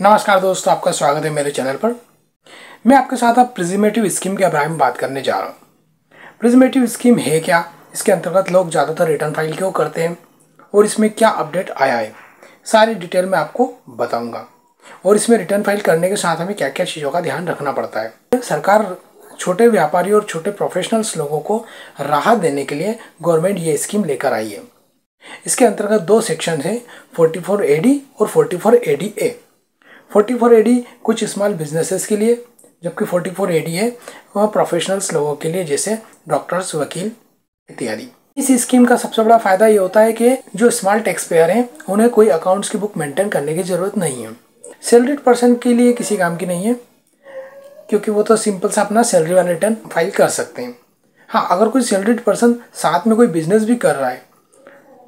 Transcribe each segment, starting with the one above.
नमस्कार दोस्तों, आपका स्वागत है मेरे चैनल पर। मैं आपके साथ अब प्रिज्मेटिव स्कीम के बारे में बात करने जा रहा हूँ। प्रिज्मेटिव स्कीम है क्या, इसके अंतर्गत लोग ज़्यादातर रिटर्न फाइल क्यों करते हैं और इसमें क्या अपडेट आया है, सारी डिटेल मैं आपको बताऊंगा। और इसमें रिटर्न फाइल करने के साथ हमें क्या क्या चीज़ों का ध्यान रखना पड़ता है। सरकार छोटे व्यापारी और छोटे प्रोफेशनल्स लोगों को राहत देने के लिए गवर्नमेंट ये स्कीम लेकर आई है। इसके अंतर्गत दो सेक्शन हैं, 44AD और 44ADA। 44AD कुछ स्मॉल बिजनेसेस के लिए, जबकि 44AD है वह प्रोफेशनल्स लोगों के लिए, जैसे डॉक्टर्स, वकील इत्यादि। इस स्कीम का सबसे बड़ा फायदा ये होता है कि जो स्मॉल टैक्स पेयर हैं उन्हें कोई अकाउंट्स की बुक मेंटेन करने की जरूरत नहीं है। सैलरीड पर्सन के लिए किसी काम की नहीं है, क्योंकि वो तो सिंपल सा अपना सैलरी वाला रिटर्न फाइल कर सकते हैं। हाँ, अगर कोई सैलरीड पर्सन साथ में कोई बिजनेस भी कर रहा है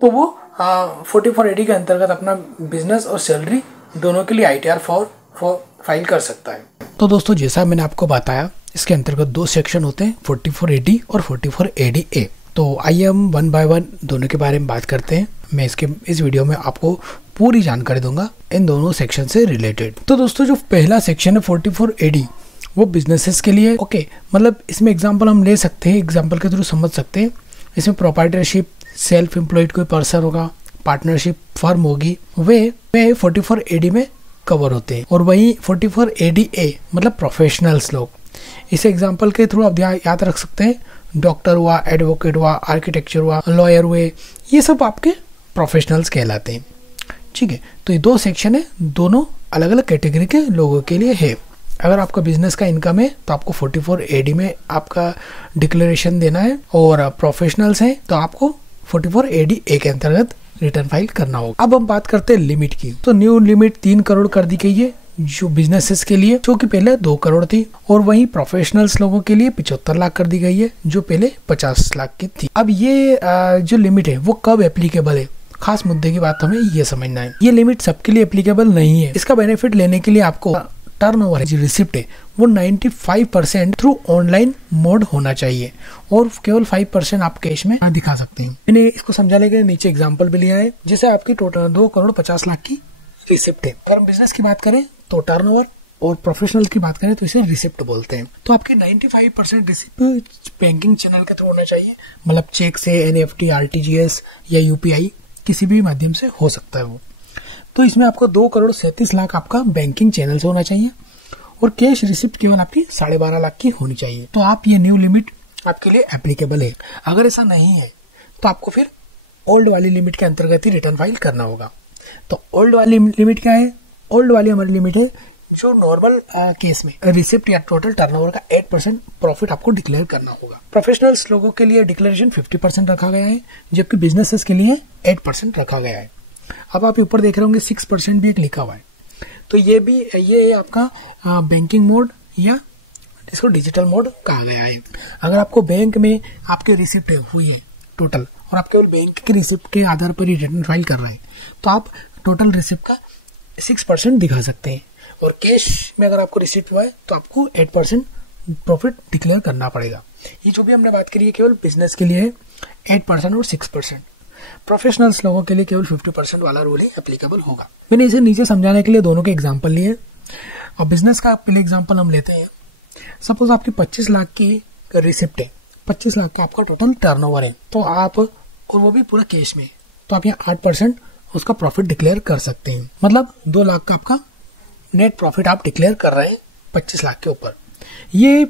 तो वो 44AD के अंतर्गत अपना बिजनेस और सैलरी दोनों के लिए ITR फाइल कर सकता है। तो दोस्तों, जैसा मैंने आपको बताया, इसके अंतर्गत दो सेक्शन होते हैं, 44AD और 44ADA। तो आइए हम वन बाय वन दोनों के बारे में बात करते हैं। मैं इस वीडियो में आपको पूरी जानकारी दूंगा इन दोनों सेक्शन से रिलेटेड। तो दोस्तों, जो पहला सेक्शन है 44AD, वो बिजनेसेस के लिए ओके, मतलब इसमें एग्जाम्पल हम ले सकते हैं, एग्जाम्पल के थ्रू समझ सकते हैं। इसमें प्रोप्राइटरशिप, सेल्फ एम्प्लॉयड कोई पर्सन होगा, पार्टनरशिप फर्म होगी, वे 44AD में कवर होते हैं। और वहीं 44ADA मतलब प्रोफेशनल्स लोग, इस एग्जांपल के थ्रू आप याद रख सकते हैं, डॉक्टर हुआ, एडवोकेट हुआ, आर्किटेक्चर हुआ, लॉयर हुए, ये सब आपके प्रोफेशनल्स कहलाते हैं। ठीक है, तो ये दो सेक्शन है, दोनों अलग अलग कैटेगरी के लोगों के लिए है। अगर आपका बिजनेस का इनकम है तो आपको 44AD में आपका डिक्लेरेशन देना है, और प्रोफेशनल्स हैं तो आपको 44ADA के अंतर्गत रिटर्न फाइल करना होगा। अब हम बात करते हैं लिमिट की। तो न्यू लिमिट 3 करोड़ कर दी गई है जो बिजनेसेस के लिए, जो कि पहले 2 करोड़ थी। और वहीं प्रोफेशनल्स लोगों के लिए 75 लाख कर दी गई है, जो पहले 50 लाख की थी। अब ये जो लिमिट है वो कब एप्लीकेबल है, खास मुद्दे की बात हमें ये समझना है। ये लिमिट सबके लिए एप्लीकेबल नहीं है। इसका बेनिफिट लेने के लिए आपको टर्नओवर जो रिसिप्ट है वो 95% थ्रू ऑनलाइन मोड होना चाहिए, और केवल 5% आप कैश में दिखा सकते हैं। मैंने इसको समझाने के लिए नीचे एग्जांपल भी लिया है, जिसे आपकी टोटल 2 करोड़ 50 लाख की रिसिप्ट है। अगर हम बिजनेस की बात करें तो टर्नओवर, और प्रोफेशनल की बात करें तो इसे रिसिप्ट बोलते हैं। तो आपकी 95% रिसिप्ट बैंकिंग चैनल के थ्रू होना चाहिए, मतलब चेक से, NEFT, RTGS या UPI किसी भी माध्यम से हो सकता है वो। तो इसमें आपको 2 करोड़ 37 लाख आपका बैंकिंग चैनल से होना चाहिए, और कैश रिसिप्ट केवल आपकी 12.5 लाख की होनी चाहिए। तो आप ये न्यू लिमिट आपके लिए एप्लीकेबल है। अगर ऐसा नहीं है तो आपको फिर ओल्ड वाली लिमिट के अंतर्गत ही रिटर्न फाइल करना होगा। तो ओल्ड वाली लिमिट क्या है? ओल्ड वाली हमारी लिमिट है जो नॉर्मल केस में रिसिप्ट या टोटल टर्नओवर का 8% प्रॉफिट आपको डिक्लेयर करना होगा। प्रोफेशनल्स लोगों के लिए डिक्लेरेशन 50% रखा गया है, जबकि बिजनेसेस के लिए 8% रखा गया है। अब आप ऊपर देख रहे होंगे 6% भी एक लिखा हुआ है। तो ये है आपका बैंकिंग मोड, या इसको डिजिटल मोड कहा गया है। अगर आपको बैंक में आपके रिसिप्ट हुई है टोटल, और आप केवल बैंक के रिसिप्ट के आधार पर ही रिटर्न फाइल कर रहे हैं, तो आप टोटल रिसिप्ट का 6% दिखा सकते हैं। और कैश में अगर आपको रिसिप्ट हुआ है तो आपको 8% प्रॉफिट डिक्लेयर करना पड़ेगा। ये जो भी हमने बात करी है केवल बिजनेस के लिए है, 8% और 6%। प्रोफेशनल्स लोगों के लिए केवल 50% वाला रूल ही एप्लीकेबल होगा। मैंने इसे नीचे समझाने के लिए दोनों के एग्जांपल लिए, और बिजनेस का पहले एग्जांपल हम लेते हैं। सपोज आपकी 25 लाख की रिसिप्ट है, 25 लाख का आपका टोटल टर्नओवर है, तो आप, और वो भी पूरा कैश में, तो आप यहाँ 8% उसका प्रॉफिट डिक्लेयर कर सकते हैं। मतलब 2 लाख का आपका नेट प्रॉफिट आप डिक्लेयर कर रहे हैं 25 लाख के ऊपर। ये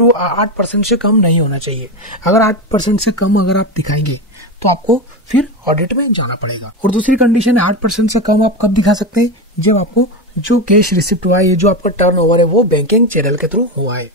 8% से कम नहीं होना चाहिए। अगर 8% से कम अगर आप दिखाएंगे तो आपको फिर ऑडिट में जाना पड़ेगा। और दूसरी कंडीशन है, 8% से कम आप कब दिखा सकते हैं? जब आपको जो कैश रिसिप्ट हुआ है, जो आपका टर्नओवर है, वो बैंकिंग चैनल के थ्रू हुआ है,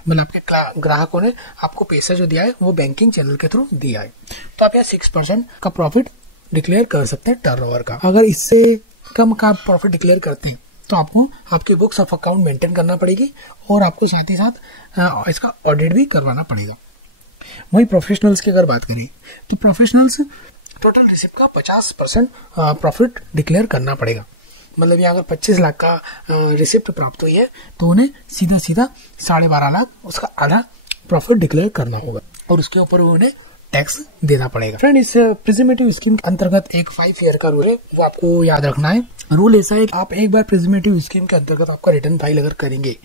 मतलब आपके ग्राहकों ने आपको पैसा जो दिया है वो बैंकिंग चैनल के थ्रू दिया है। तो आप यहाँ 6% का प्रॉफिट डिक्लेयर कर सकते हैं टर्नओवर का। अगर इससे कम का प्रॉफिट डिक्लेयर करते हैं तो आपको आपकी बुक्स ऑफ अकाउंट मेंटेन करना पड़ेगी, और आपको साथ ही साथ इसका ऑडिट भी करवाना पड़ेगा। वही प्रोफेशनल्स की अगर बात करें तो प्रोफेशनल्स टोटल रिसिप्ट का 50% प्रॉफिट डिक्लेयर करना पड़ेगा। मतलब ये अगर 25 लाख का रिसिप्ट प्राप्त हुई है तो उन्हें सीधा 12.5 लाख उसका आधा प्रॉफिट डिक्लेयर करना होगा, और उसके ऊपर उन्हें टैक्स देना पड़ेगा। फ्रेंड, इस प्रिजमेटिव स्कीम के अंतर्गत एक 5 ईयर का रूल है, वो आपको याद रखना है। रूल ऐसा है कि आप एक बार प्रिजमेटिव स्कीम के अंतर्गत आपका रिटर्न फाइल अगर करेंगे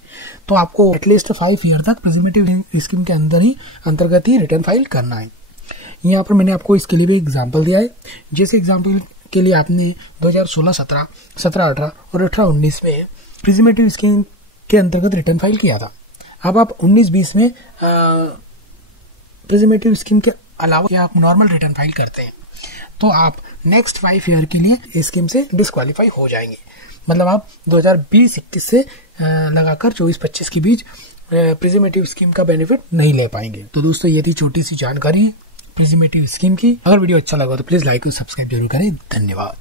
तो आपको एटलीस्ट 5 ईयर तक प्रिजमेटिव स्कीम के अंतर्गत ही रिटर्न फाइल करना है। यहाँ पर मैंने आपको इसके लिए भी एग्जाम्पल दिया है। जैसे एग्जाम्पल के लिए आपने 2016, 17, 18 और 18-19 में प्रिजमेटिव स्कीम के अंतर्गत रिटर्न फाइल किया था। अब आप 19-20 में प्रिजमेटिव स्कीम के अलावा आप नॉर्मल रिटर्न फाइल करते हैं तो आप नेक्स्ट 5 ईयर के लिए स्कीम से डिस्क्वालीफाई हो जाएंगे। मतलब आप 2020-21 से लगाकर 24-25 के बीच प्रिजमेटिव स्कीम का बेनिफिट नहीं ले पाएंगे। तो दोस्तों, ये थी छोटी सी जानकारी प्रिजमेटिव स्कीम की। अगर वीडियो अच्छा लगा तो प्लीज लाइक और सब्सक्राइब जरूर करें। धन्यवाद।